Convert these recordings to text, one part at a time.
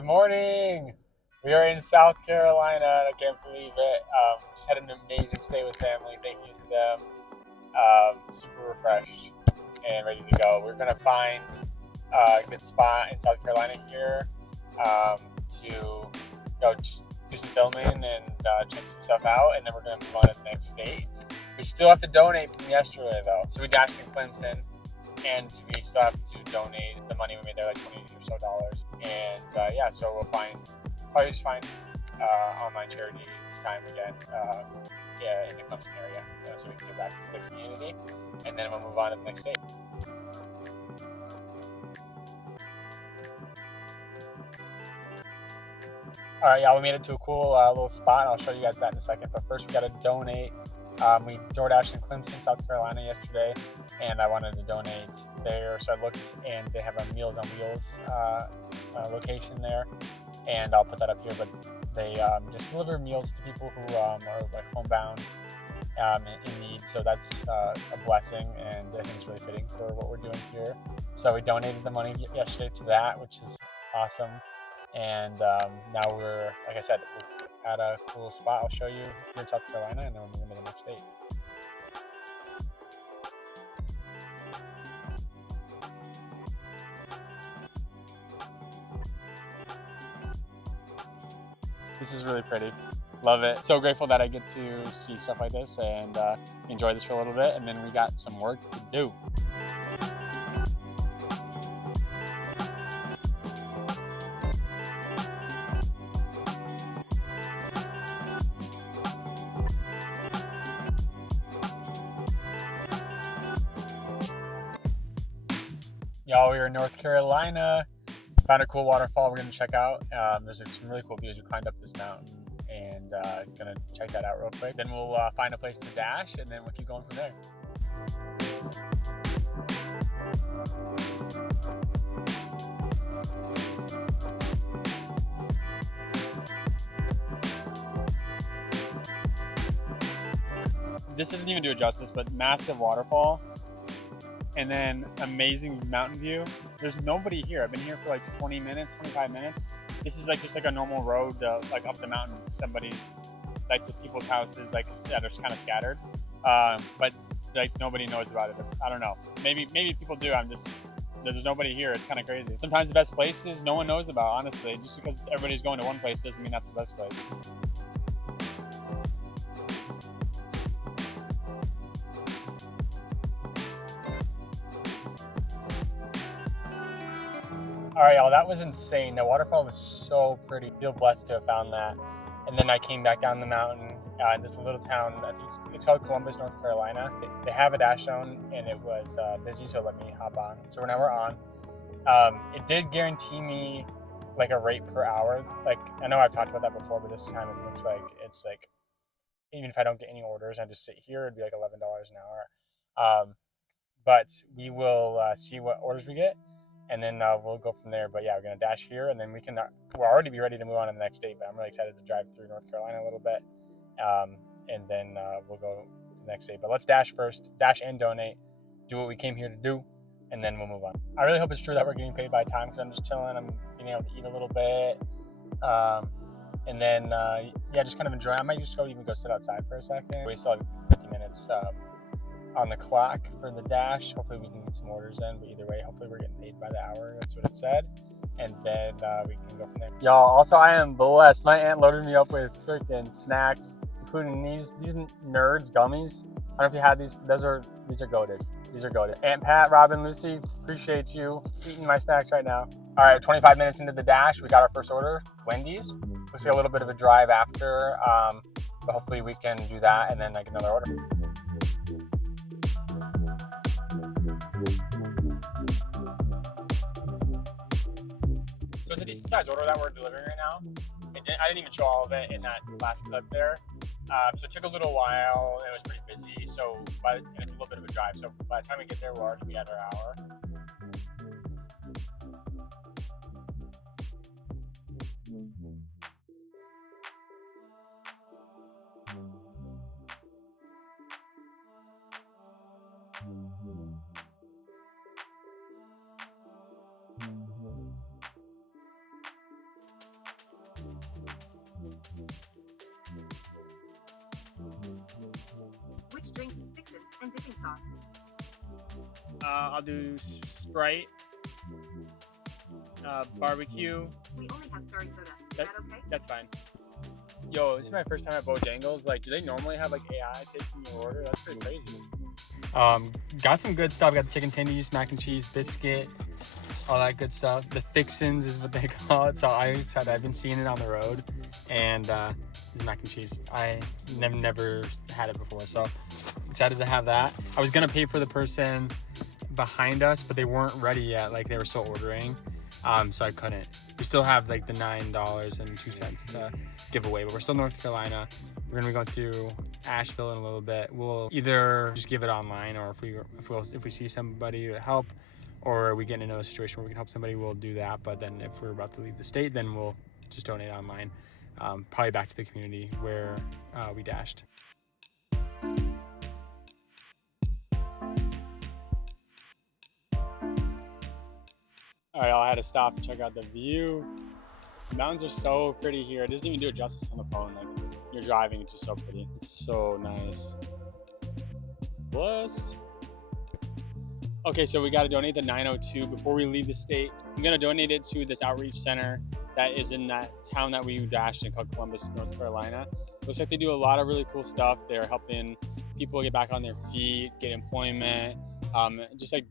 Good morning. We are in South Carolina. I can't believe it. Just had an amazing stay with family. Thank you to them. Super refreshed and ready to go. We're gonna find a good spot in South Carolina here to just do some filming and check some stuff out, and then we're gonna move on to the next state. We still have to donate from yesterday though, so we dashed in Clemson. And we still have to donate the money we made there, like $20 or so. And so we'll probably just find online charity this time again, in the Clemson area, so we can get back to the community, and then we'll move on to the next state. All right, y'all, we made it to a cool little spot. I'll show you guys that in a second. But first, we got to donate. We Doordash in Clemson, South Carolina yesterday, and I wanted to donate there. So I looked, and they have a Meals on Wheels location there, and I'll put that up here. But they just deliver meals to people who are like homebound in need. So that's a blessing, and I think it's really fitting for what we're doing here. So we donated the money yesterday to that, which is awesome. And now we're, like I said, we're at a cool spot. I'll show you here in South Carolina, and then we're moving to the next state. This is really pretty. Love it. So grateful that I get to see stuff like this and enjoy this for a little bit, and then we got some work to do. Y'all, we're in North Carolina. Found a cool waterfall we're going to check out. There's some really cool views. We climbed up this mountain and going to check that out real quick. Then we'll find a place to dash, and then we'll keep going from there. This doesn't even do it justice, but massive waterfall. And then amazing mountain view. There's nobody here. I've been here for like 20 minutes, 25 minutes. This is like just like a normal road like up the mountain to somebody's, like to people's houses, like that are kind of scattered. But like nobody knows about it. But I don't know. Maybe people do. There's nobody here. It's kind of crazy. Sometimes the best places no one knows about, honestly. Just because everybody's going to one place doesn't mean that's the best place. All right, y'all, that was insane. The waterfall was so pretty. I feel blessed to have found that. And then I came back down the mountain in this little town. I think it's called Columbus, North Carolina. They have a dash zone, and it was busy, so it let me hop on. So now we're on. It did guarantee me like a rate per hour. Like, I know I've talked about that before, but this time it looks like it's like, even if I don't get any orders, I just sit here, it'd be like $11 an hour. But we will see what orders we get, and then we'll go from there. But yeah, we're gonna dash here, and then we'll already be ready to move on to the next state. But I'm really excited to drive through North Carolina a little bit, and then we'll go to the next state. But let's dash first, dash and donate, do what we came here to do, and then we'll move on. I really hope it's true that we're getting paid by time, because I'm just chilling. I'm being able to eat a little bit, and then just kind of enjoy. I might just even go sit outside for a second. We still have 50 minutes on the clock for the dash. Hopefully we can get some orders in, but either way, hopefully we're getting paid by the hour. That's what it said. And then we can go from there. Y'all, also I am blessed. My aunt loaded me up with freaking snacks, including these Nerds gummies. I don't know if you had these. These are goated. These are goated. Aunt Pat, Robin, Lucy, appreciate you eating my snacks right now. All right, 25 minutes into the dash, we got our first order, Wendy's. We'll see a little bit of a drive after, but hopefully we can do that and then like another order. So it's a decent sized order that we're delivering right now. I didn't even show all of it in that last clip there. So it took a little while, and it was pretty busy. And it's a little bit of a drive. So by the time we get there, we'll already be at our hour. And dipping sauce. I'll do Sprite, barbecue. We only have starry soda. Is that okay? That's fine. Yo, this is my first time at Bojangles. Like, do they normally have like AI taking your order? That's pretty crazy. Got some good stuff. Got the chicken tendies, mac and cheese, biscuit, all that good stuff. The fixins is what they call it. So I'm excited. I've been seeing it on the road, and the mac and cheese. I never had it before, so excited to have that. I was gonna pay for the person behind us, but they weren't ready yet. Like, they were still ordering, so I couldn't. We still have like the $9.02 to give away, but we're still in North Carolina. We're gonna be going through Asheville in a little bit. We'll either just give it online, or if we see somebody to help, or we get in another situation where we can help somebody, we'll do that. But then if we're about to leave the state, then we'll just donate online, probably back to the community where we dashed. All right, I had to stop and check out the view. The mountains are so pretty here. It doesn't even do it justice on the phone. Like, you're driving, it's just so pretty. It's so nice. Blessed. Okay, so we got to donate the 902 before we leave the state. I'm gonna donate it to this outreach center that is in that town that we dashed in, called Columbus, North Carolina. Looks like they do a lot of really cool stuff. They're helping people get back on their feet, get employment, just like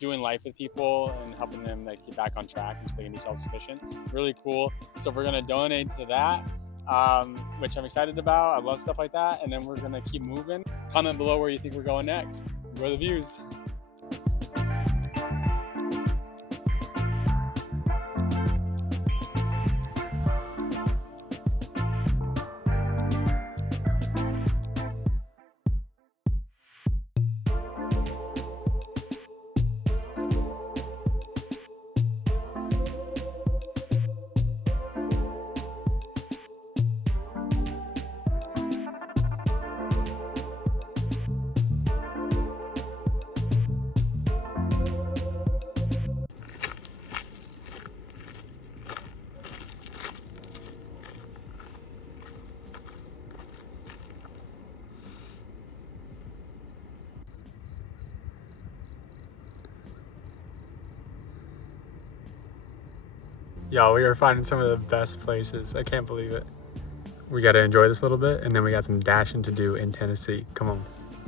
doing life with people and helping them like get back on track and so they can be self-sufficient. Really cool. So we're gonna donate to that, which I'm excited about. I love stuff like that. And then we're gonna keep moving. Comment below where you think we're going next. Enjoy the views. Yo, we are finding some of the best places. I can't believe it. We got to enjoy this a little bit, and then we got some dashing to do in Tennessee. Come on.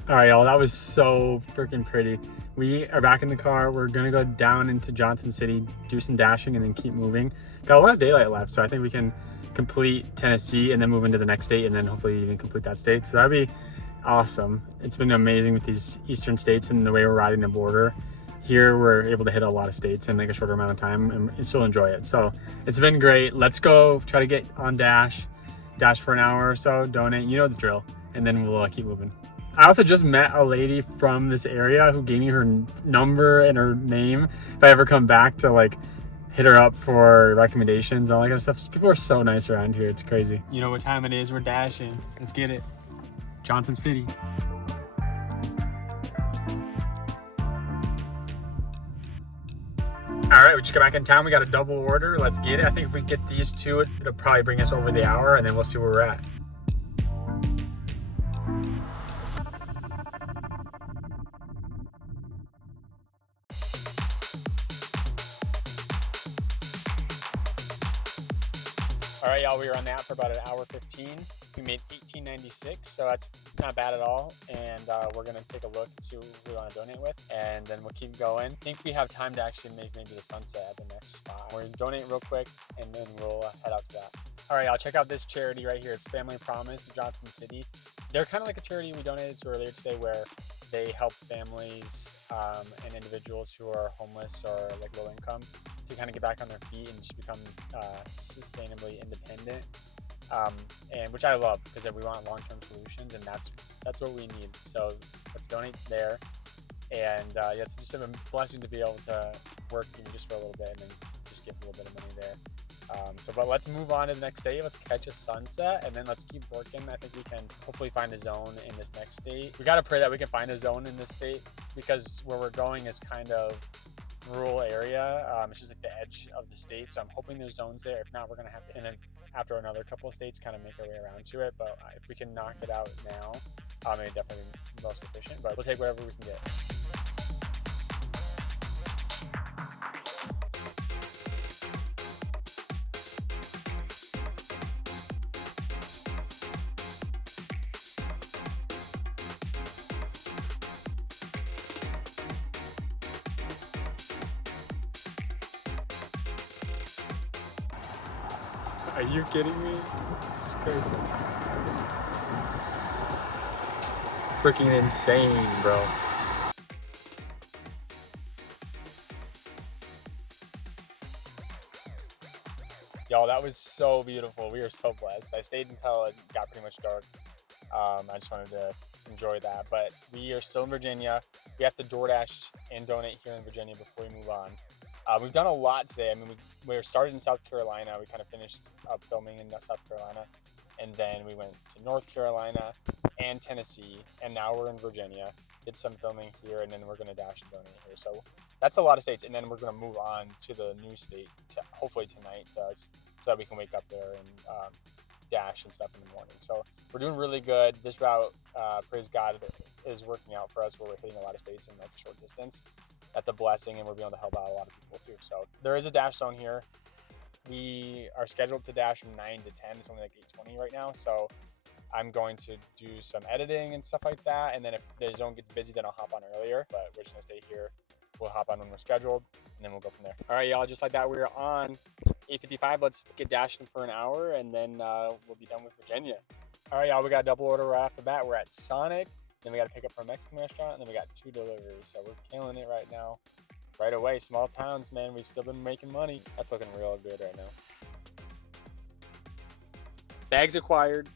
All right, y'all, that was so freaking pretty. We are back in the car. We're gonna go down into Johnson City, do some dashing, and then keep moving. Got a lot of daylight left, so I think we can complete Tennessee and then move into the next state, and then hopefully even complete that state. So that'd be awesome. It's been amazing with these eastern states and the way we're riding the border. Here, we're able to hit a lot of states in like a shorter amount of time and still enjoy it. So it's been great. Let's go try to get on Dash for an hour or so, donate, you know the drill, and then we'll keep moving. I also just met a lady from this area who gave me her number and her name if I ever come back to like hit her up for recommendations and all that kind of stuff. People are so nice around here. It's crazy. You know what time it is. We're dashing. Let's get it. Johnson City. All right, we just got back in town. We got a double order. Let's get it. I think if we get these two, it'll probably bring us over the hour, and then we'll see where we're at. All right, y'all, we were on the app for about an hour 15. We made $18.96, so that's not bad at all. And we're gonna take a look and see what we wanna donate with, and then we'll keep going. I think we have time to actually make maybe the sunset at the next spot. We're gonna donate real quick, and then we'll head out to that. All right, y'all, check out this charity right here. It's Family Promise, Johnson City. They're kind of like a charity we donated to earlier today, where they help families and individuals who are homeless or like low income to kind of get back on their feet and just become sustainably independent. And which I love, because we want long-term solutions, and that's what we need. So let's donate there. And yeah, it's just a blessing to be able to work just for a little bit and then just give a little bit of money there. But let's move on to the next day. Let's catch a sunset, and then let's keep working. I think we can hopefully find a zone in this next state. We got to pray that we can find a zone in this state, because where we're going is kind of rural area. It's just like the edge of the state, so I'm hoping there's zones there. If not, we're gonna have to, after another couple of states, kind of make our way around to it. But if we can knock it out now, it definitely be most efficient. But we'll take whatever we can get. Are you kidding me? This is crazy. Freaking insane, bro. Y'all, that was so beautiful. We were so blessed. I stayed until it got pretty much dark. I just wanted to enjoy that. But we are still in Virginia. We have to Doordash and donate here in Virginia before we move on. We've done a lot today. I mean, we were started in South Carolina. We kind of finished up filming in South Carolina. And then we went to North Carolina and Tennessee. And now we're in Virginia. Did some filming here, and then we're going to dash and donate here. So that's a lot of states. And then we're going to move on to the new state, hopefully tonight, so that we can wake up there and dash and stuff in the morning. So we're doing really good. This route, praise God, is working out for us, where we're hitting a lot of states in like a short distance. That's a blessing, and we're being able to help out a lot of people too. So there is a dash zone here. We are scheduled to dash from 9 to 10. It's only like 8:20 right now. So I'm going to do some editing and stuff like that. And then if the zone gets busy, then I'll hop on earlier. But we're just gonna stay here. We'll hop on when we're scheduled, and then we'll go from there. All right, y'all, just like that, we're on 8:55. Let's get dashing for an hour, and then we'll be done with Virginia. All right, y'all, we got a double order right off the bat. We're at Sonic. Then we got to pick up from a Mexican restaurant, and then we got 2 deliveries. So we're killing it right now. Right away, small towns, man. We've still been making money. That's looking real good right now. Bags acquired.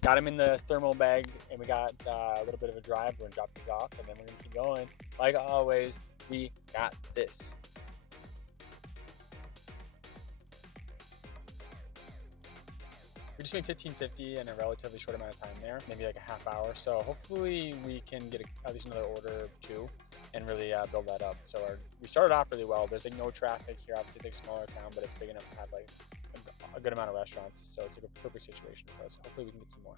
Got them in the thermal bag, and we got a little bit of a drive. We're gonna drop these off, and then we're gonna keep going. Like always, we got this. We just made $15.50 in a relatively short amount of time there, maybe like a half hour. So hopefully we can get at least another order or 2 and really build that up. So we started off really well. There's like no traffic here. Obviously it's like a smaller town, but it's big enough to have like a good amount of restaurants. So it's like a perfect situation for us. Hopefully we can get some more.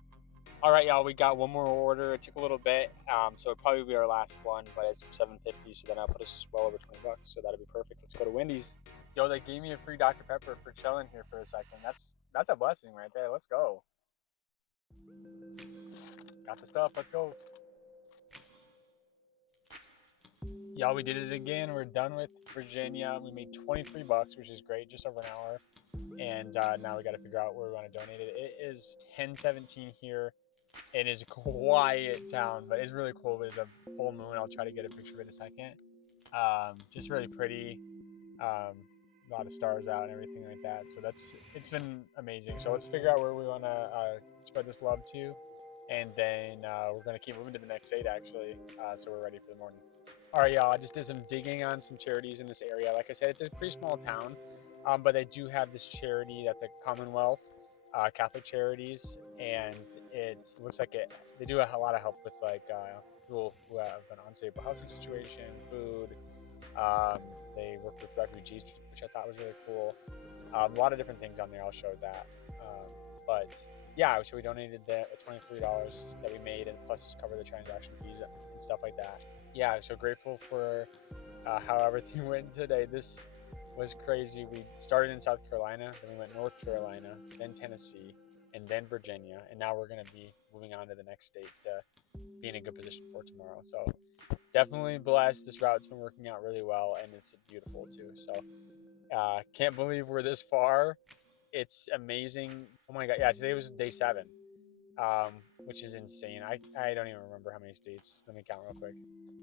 All right, y'all, we got one more order. It took a little bit, so it'll probably be our last one, but it's for $7.50, so then I'll put us well over $20, so that'll be perfect. Let's go to Wendy's. Yo, they gave me a free Dr. Pepper for chilling here for a second. That's a blessing right there. Let's go. Got the stuff. Let's go. Y'all, we did it again. We're done with Virginia. We made $23, which is great, just over an hour. And now we got to figure out where we want to donate it. It is 10:17 here. It is a quiet town, but it's really cool. There's a full moon. I'll try to get a picture of it in a second. Just really pretty. A lot of stars out and everything like that. So it's been amazing. So let's figure out where we want to spread this love to, and then we're gonna keep moving to the next state actually. So we're ready for the morning. All right, y'all. I just did some digging on some charities in this area. Like I said, it's a pretty small town, but they do have this charity that's a Commonwealth. Catholic charities, and it looks like they do a lot of help with like people who have an unstable housing situation, food. They work with refugees, which I thought was really cool. A lot of different things on there. I'll show that. But yeah, so we donated the $23 that we made, and plus cover the transaction fees and stuff like that. Yeah, so grateful for how everything went today. This was crazy. We started in South Carolina, then we went North Carolina, then Tennessee, and then Virginia, and now we're going to be moving on to the next state to be in a good position for tomorrow. So definitely blessed. This route's been working out really well, and it's beautiful too. So can't believe we're this far. It's amazing. Oh my God. Yeah, today was day 7, which is insane. I don't even remember how many states. Let me count real quick.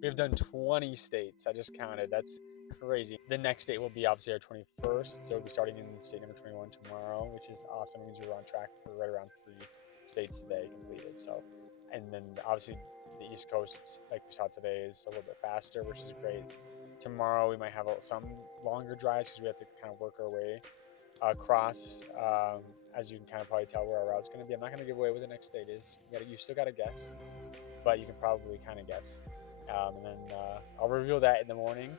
We've done 20 states. I just counted. That's crazy. The next date will be obviously our 21st, so we'll be starting in state number 21 tomorrow, which is awesome. It means we're on track for right around 3 states today completed. So, and then obviously the East Coast, like we saw today, is a little bit faster, which is great. Tomorrow we might have some longer drives because we have to kind of work our way across. As you can kind of probably tell where our route's going to be. I'm not going to give away what the next state is. You still got to guess, but you can probably kind of guess. And then I'll reveal that in the morning.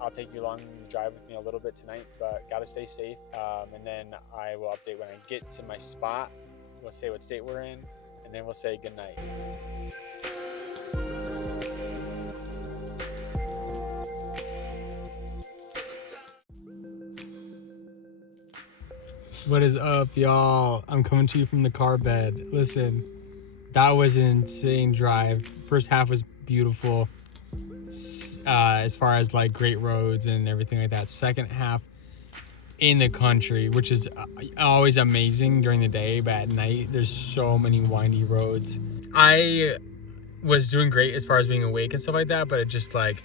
I'll take you along the drive with me a little bit tonight, but gotta stay safe. And then I will update when I get to my spot. We'll say what state we're in, and then we'll say good night. What is up, y'all? I'm coming to you from the car bed. Listen, that was an insane drive. First half was beautiful, as far as like great roads and everything like that. Second half in the country, which is always amazing during the day, but at night there's so many windy roads. I was doing great as far as being awake and stuff like that, but it just like,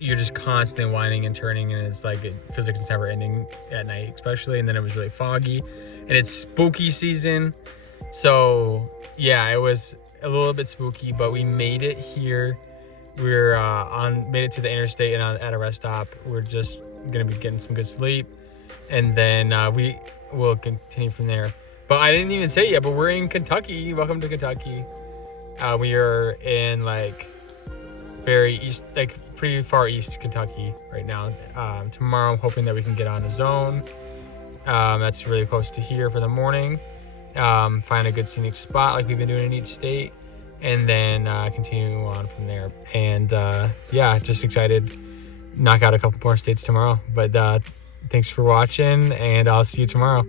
you're just constantly whining and turning, and it's like, it feels like it's never ending at night, especially. And then it was really foggy, and it's spooky season, so yeah, it was a little bit spooky, but we made it here. We're made it to the interstate and at a rest stop. We're just gonna be getting some good sleep, and then we will continue from there. But I didn't even say it yet, but we're in Kentucky. Welcome to Kentucky. We are in like very east, like pretty far east Kentucky right now. Tomorrow I'm hoping that we can get on the zone. That's really close to here for the morning. Find a good scenic spot like we've been doing in each state, and then continue on from there. And yeah, just excited. Knock out a couple more states tomorrow. But thanks for watching, and I'll see you tomorrow.